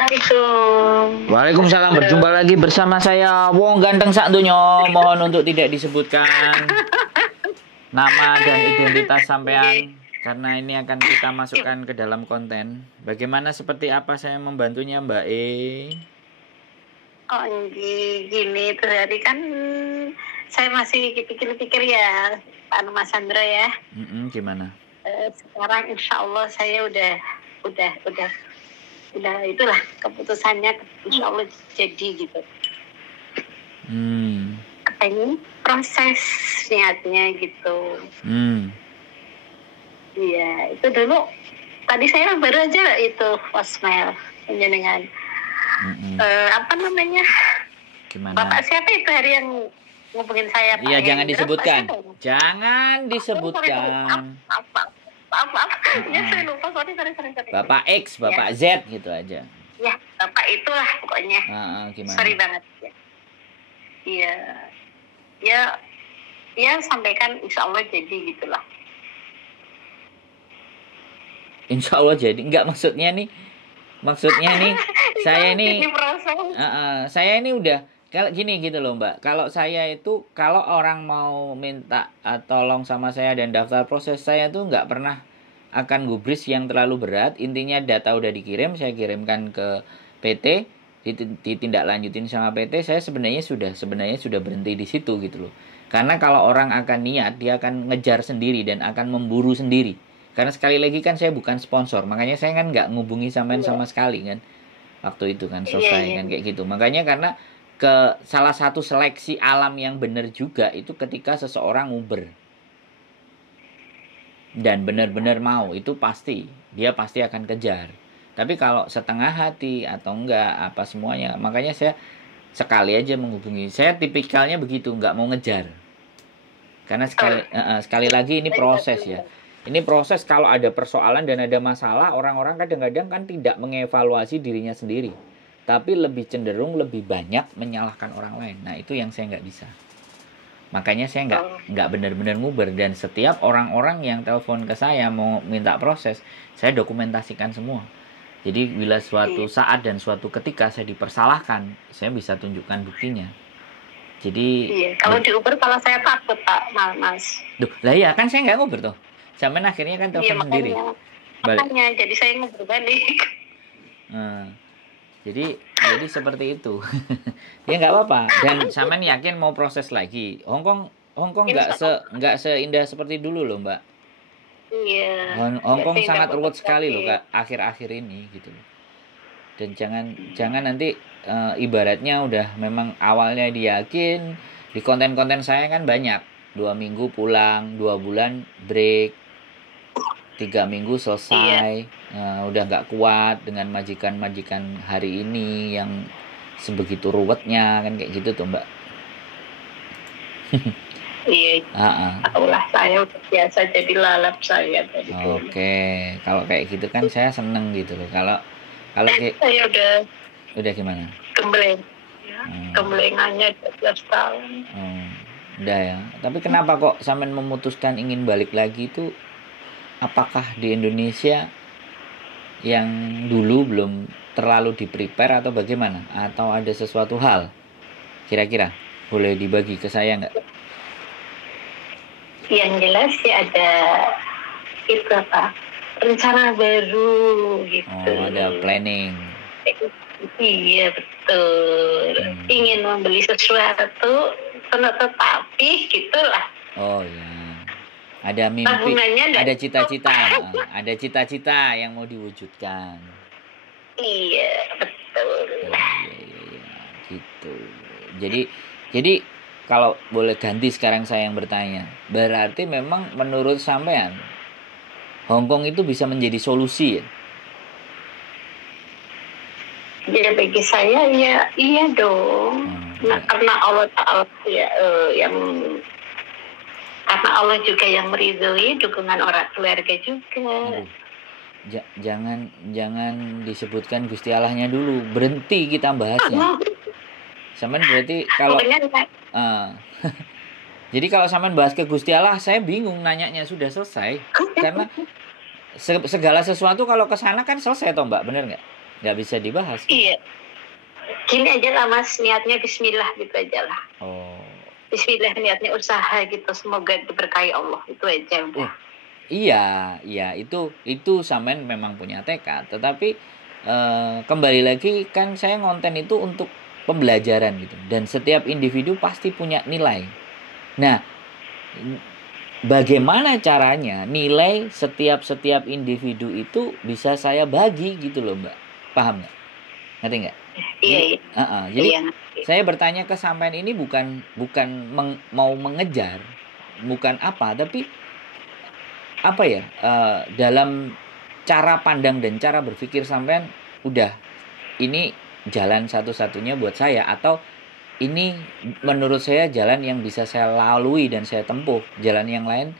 Assalamualaikum. Waalaikumsalam, berjumpa lagi bersama saya Wong Ganteng Sak Donya. Mohon untuk tidak disebutkan nama dan identitas sampean karena ini akan kita masukkan ke dalam konten. Bagaimana seperti apa saya membantunya Mbak E? Oh, gini tuh tadi kan saya masih pikir-pikir ya, Pak Mas Sandro ya. Gimana? Sekarang insya Allah saya udah itulah keputusannya insya Allah jadi gitu. Kepengen proses niatnya gitu. Iya, itu dulu tadi saya baru aja itu voicemail dengan apa namanya? Gimana? Bapak siapa itu hari yang ngubungin saya Pak? Iya, jangan Hendra, disebutkan. Pak, Jangan disebutkan. Maaf. Ya saya lupa, sorry. Bapak X, Bapak Z gitu aja. Ya, Bapak itulah pokoknya. Gimana? Sorry banget ya. Iya. Ya sampaikan insya Allah jadi gitulah. Insya Allah jadi. Enggak, maksudnya nih saya ini saya ini udah kalau gini gitu loh Mbak. Kalau saya itu kalau orang mau minta tolong sama saya dan daftar proses, saya tuh nggak pernah akan gubris yang terlalu berat. Intinya data udah dikirim, saya kirimkan ke PT, ditindaklanjutin sama PT. Saya sebenarnya sudah berhenti di situ gitu loh. Karena kalau orang akan niat, dia akan ngejar sendiri dan akan memburu sendiri. Karena sekali lagi kan saya bukan sponsor, makanya saya kan nggak ngubungi sampean sama sekali kan. Waktu itu kan selesai kan kayak gitu. Makanya karena salah satu seleksi alam yang benar juga itu ketika seseorang nguber dan benar-benar mau, itu dia pasti akan kejar. Tapi kalau setengah hati atau enggak apa semuanya, makanya saya sekali aja menghubungi. Saya tipikalnya begitu, nggak mau ngejar. Karena sekali lagi ini proses ya. Ini proses. Kalau ada persoalan dan ada masalah, orang-orang kadang-kadang kan tidak mengevaluasi dirinya sendiri, tapi lebih cenderung lebih banyak menyalahkan orang lain. Nah itu yang saya nggak bisa. Makanya saya nggak benar-benar nguber. Dan setiap orang-orang yang telepon ke saya mau minta proses, saya dokumentasikan semua. Jadi bila suatu saat dan suatu ketika saya dipersalahkan, saya bisa tunjukkan buktinya. Jadi kalau di Uber malah saya takut Pak Mas. Lah iya kan saya nggak nguber tuh. Sampai akhirnya kan telepon sendiri. Makanya jadi saya nguber balik. Jadi seperti itu. Ya nggak apa-apa. Dan sampean yakin mau proses lagi. Hongkong nggak seindah seperti dulu loh Mbak. Iya. Hongkong sangat ruwet sekali loh Kak akhir-akhir ini gitu loh. Dan jangan nanti ibaratnya udah memang awalnya diyakin di konten-konten saya kan banyak 2 minggu pulang, 2 bulan break, 3 minggu selesai. Udah nggak kuat dengan majikan hari ini yang sebegitu ruwetnya kan kayak gitu tuh Mbak. Iya. Taulah saya udah biasa jadi lalap saya tadi. Oke, kalau kayak gitu kan saya seneng gitu loh. Kalau saya udah gimana? Kemblengannya 12 tahun. Udah ya. Tapi kenapa kok sampean memutuskan ingin balik lagi itu? Apakah di Indonesia yang dulu belum terlalu di-prepare atau bagaimana? Atau ada sesuatu hal? Kira-kira boleh dibagi ke saya nggak? Yang jelas sih ada itu apa? Rencana baru gitu. Ada planning. Iya betul. Ingin membeli sesuatu, tetapi gitulah. Oh ya. Ada mimpi, ada cita-cita yang mau diwujudkan. Iya, betul. Iya, gitu. Jadi kalau boleh ganti sekarang saya yang bertanya, berarti memang menurut sampean Hongkong itu bisa menjadi solusi ya? Ya bagi saya ya iya dong. Karena Allah Ta'ala yang karena Allah juga yang meridhoi, dukungan orang keluarga juga. Jangan disebutkan Gusti Allahnya dulu. Berhenti kita bahasnya. Sampean berarti kalau jadi kalau sampean bahas ke Gusti Allah, saya bingung nanyanya, sudah selesai. Karena segala sesuatu kalau ke sana kan selesai toh Mbak, bener nggak? nggak bisa dibahas. Iya. Gini aja lah Mas, niatnya Bismillah gitu aja lah. Oh. Bismillah niatnya usaha gitu, semoga diberkahi Allah, itu aja udah. Iya, itu sampean memang punya tekad, tetapi kembali lagi kan saya ngonten itu untuk pembelajaran gitu, dan setiap individu pasti punya nilai. Nah, bagaimana caranya nilai setiap individu itu bisa saya bagi gitu loh, Mbak, paham nggak? Ngerti nggak? Iya. Jadi Iya. saya bertanya ke sampean ini bukan mau mengejar, bukan apa, tapi apa ya, dalam cara pandang dan cara berpikir sampean udah ini jalan satu-satunya buat saya, atau ini menurut saya jalan yang bisa saya lalui dan saya tempuh, jalan yang lain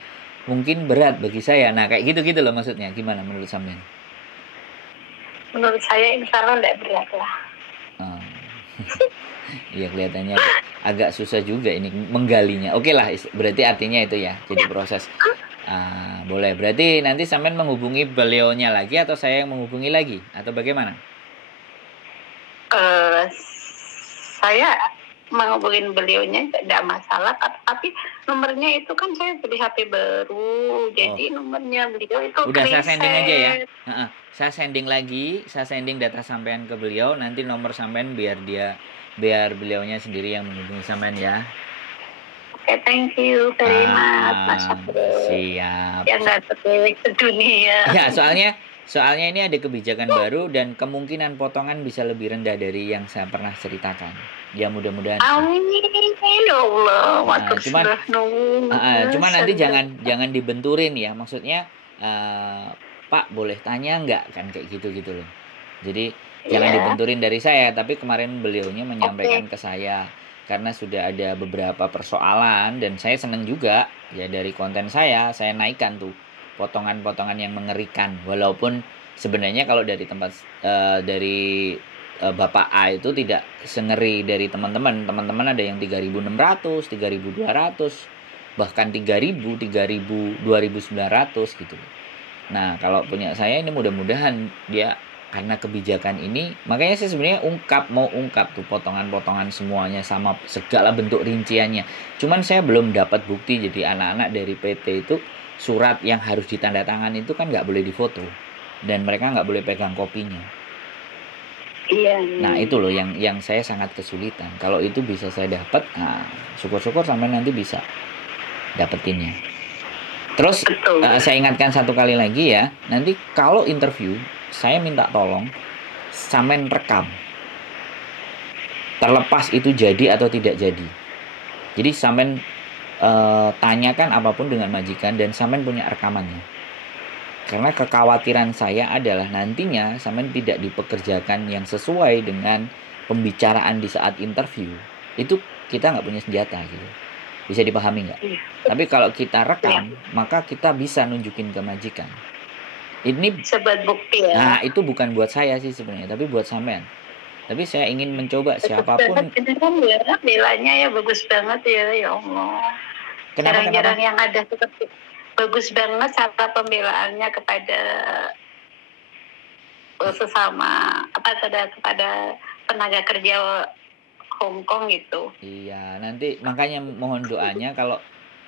mungkin berat bagi saya. Nah kayak gitu loh maksudnya. Gimana menurut sampean? Menurut saya insya Allah tidak berat lah. Iya, kelihatannya agak susah juga ini menggalinya. Oke lah, berarti artinya itu ya, jadi proses. Boleh, berarti nanti sampean menghubungi beliaunya lagi atau saya yang menghubungi lagi atau bagaimana? Saya menghubungin beliaunya tidak masalah, tapi nomornya itu kan saya beli HP baru, jadi nomornya beliau itu udah saya sending aja ya. Saya sending lagi, saya sending data sampean ke beliau, nanti nomor sampean biar beliaunya sendiri yang menghubungi sampean ya. Oke, thank you very much, Mas Abdul. Siap. Yang nggak terpilih sedunia. Ya, soalnya ini ada kebijakan baru dan kemungkinan potongan bisa lebih rendah dari yang saya pernah ceritakan. Ya mudah-mudahan. Amin ya Allah. Cuman nanti jangan dibenturin ya. Maksudnya Pak boleh tanya nggak, kan kayak gitu loh. Jadi jangan dibenturin dari saya. Tapi kemarin beliaunya menyampaikan ke saya karena sudah ada beberapa persoalan dan saya senang juga ya, dari konten saya naikkan tuh potongan-potongan yang mengerikan, walaupun sebenarnya kalau dari tempat dari Bapak A itu tidak sengeri dari teman-teman ada yang 3.600, 3.200, bahkan 3.000, 2.900 gitu. Nah kalau punya saya ini mudah-mudahan dia, karena kebijakan ini, makanya saya sebenarnya mau ungkap tuh potongan-potongan semuanya sama segala bentuk rinciannya. Cuman saya belum dapat bukti, jadi anak-anak dari PT itu surat yang harus ditandatangani itu kan nggak boleh difoto dan mereka nggak boleh pegang kopinya. Iya. Nah itu loh yang saya sangat kesulitan. Kalau itu bisa saya dapat, syukur-syukur sampai nanti bisa dapetinnya. Terus saya ingatkan satu kali lagi ya, nanti kalau interview saya minta tolong sampean rekam, terlepas itu jadi atau tidak jadi. Jadi sampean tanyakan apapun dengan majikan dan sampean punya rekamannya. Karena kekhawatiran saya adalah nantinya sampean tidak dipekerjakan yang sesuai dengan pembicaraan di saat interview. Itu kita nggak punya senjata gitu. Bisa dipahami nggak? Tapi kalau kita rekam, maka kita bisa nunjukin ke majikan. Ini sebagai bukti ya. Nah itu bukan buat saya sih sebenarnya, tapi buat sampean. Tapi saya ingin mencoba siapapun. Belanya ya bagus banget ya Allah. Jarang-jarang yang ada seperti bagus banget cara pembelaannya kepada sesama kepada tenaga kerja Hong Kong gitu. Iya, nanti makanya mohon doanya kalau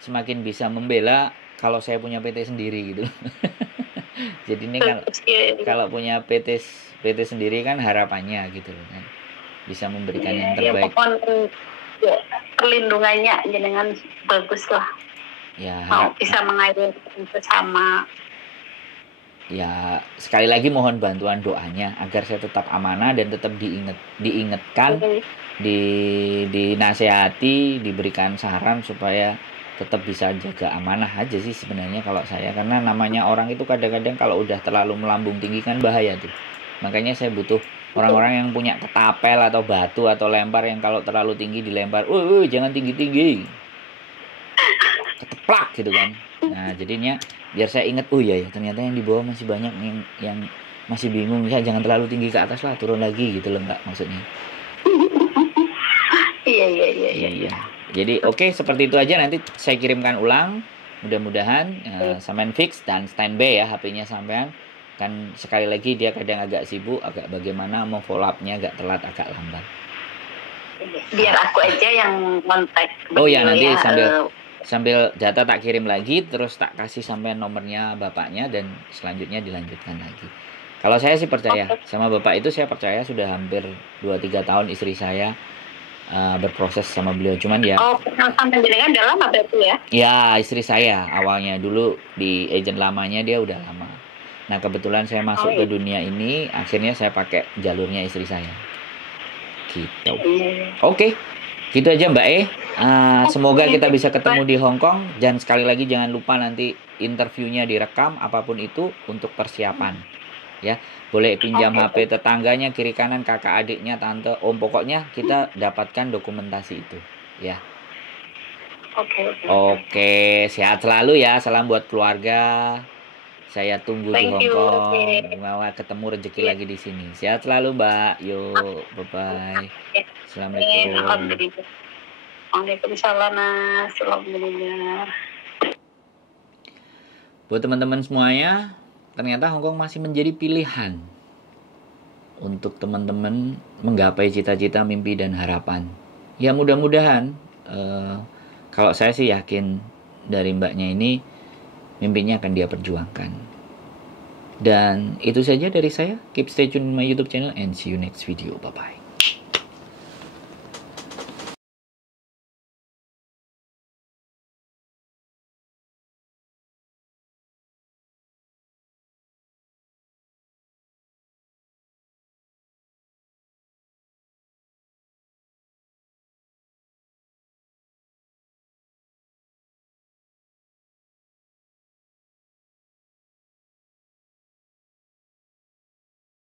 semakin bisa membela kalau saya punya PT sendiri gitu. Jadi ini kan kalau punya PT sendiri kan harapannya gitu kan bisa memberikan yang terbaik. Ya, perlindungannya dengan bagus lah. Ya, mau bisa mengayomi bersama. Ya, sekali lagi mohon bantuan doanya agar saya tetap amanah dan tetap diingatkan, dinasehati, diberikan saran supaya tetap bisa jaga amanah aja sih sebenarnya kalau saya, karena namanya orang itu kadang-kadang kalau udah terlalu melambung tinggi kan bahaya tuh. Makanya saya butuh orang-orang yang punya ketapel atau batu atau lempar yang kalau terlalu tinggi dilempar, jangan tinggi-tinggi, keteplak gitu kan. Nah jadinya biar saya ingat, ya ternyata yang di bawah masih banyak yang masih bingung, ya jangan terlalu tinggi ke atas lah, turun lagi gitu loh, enggak maksudnya. Iya. Jadi oke, seperti itu aja, nanti saya kirimkan ulang. Mudah-mudahan sampean fix dan standby ya HP-nya sampean. Kan sekali lagi dia kadang agak sibuk, agak bagaimana mau follow up-nya agak telat, agak lambat. Biar aku aja yang kontak. Oh ya, beliau nanti ya. sambil data tak kirim lagi, terus tak kasih sampai nomornya bapaknya, dan selanjutnya dilanjutkan lagi. Kalau saya sih percaya sama bapak itu, saya percaya sudah hampir 2-3 tahun istri saya berproses sama beliau. Cuman ya, Oh, sampai jenengan udah lama berarti ya? ya istri saya awalnya dulu di agent lamanya dia udah lama. Nah kebetulan saya masuk ke dunia ini, akhirnya saya pakai jalurnya istri saya. Gitu. Oke. Gitu aja Mbak E. Semoga kita bisa ketemu di Hong Kong. Dan sekali lagi jangan lupa nanti interviewnya direkam, apapun itu untuk persiapan. Ya, boleh pinjam HP tetangganya, kiri kanan, kakak adiknya, tante, om, pokoknya kita dapatkan dokumentasi itu. Ya. Oke, sehat selalu ya. Salam buat keluarga. Saya tunggu di Hong Kong. Mau ketemu rezeki lagi di sini. Sehat selalu Mbak. Yuk, bye-bye. Assalamualaikum. Waalaikumsalam. Alhamdulillah. Buat teman-teman semuanya, ternyata Hong Kong masih menjadi pilihan untuk teman-teman menggapai cita-cita, mimpi, dan harapan. Ya mudah-mudahan, kalau saya sih yakin dari mbaknya ini, mimpinya akan dia perjuangkan. Dan itu saja dari saya. Keep stay tune in my YouTube channel and see you next video. Bye-bye.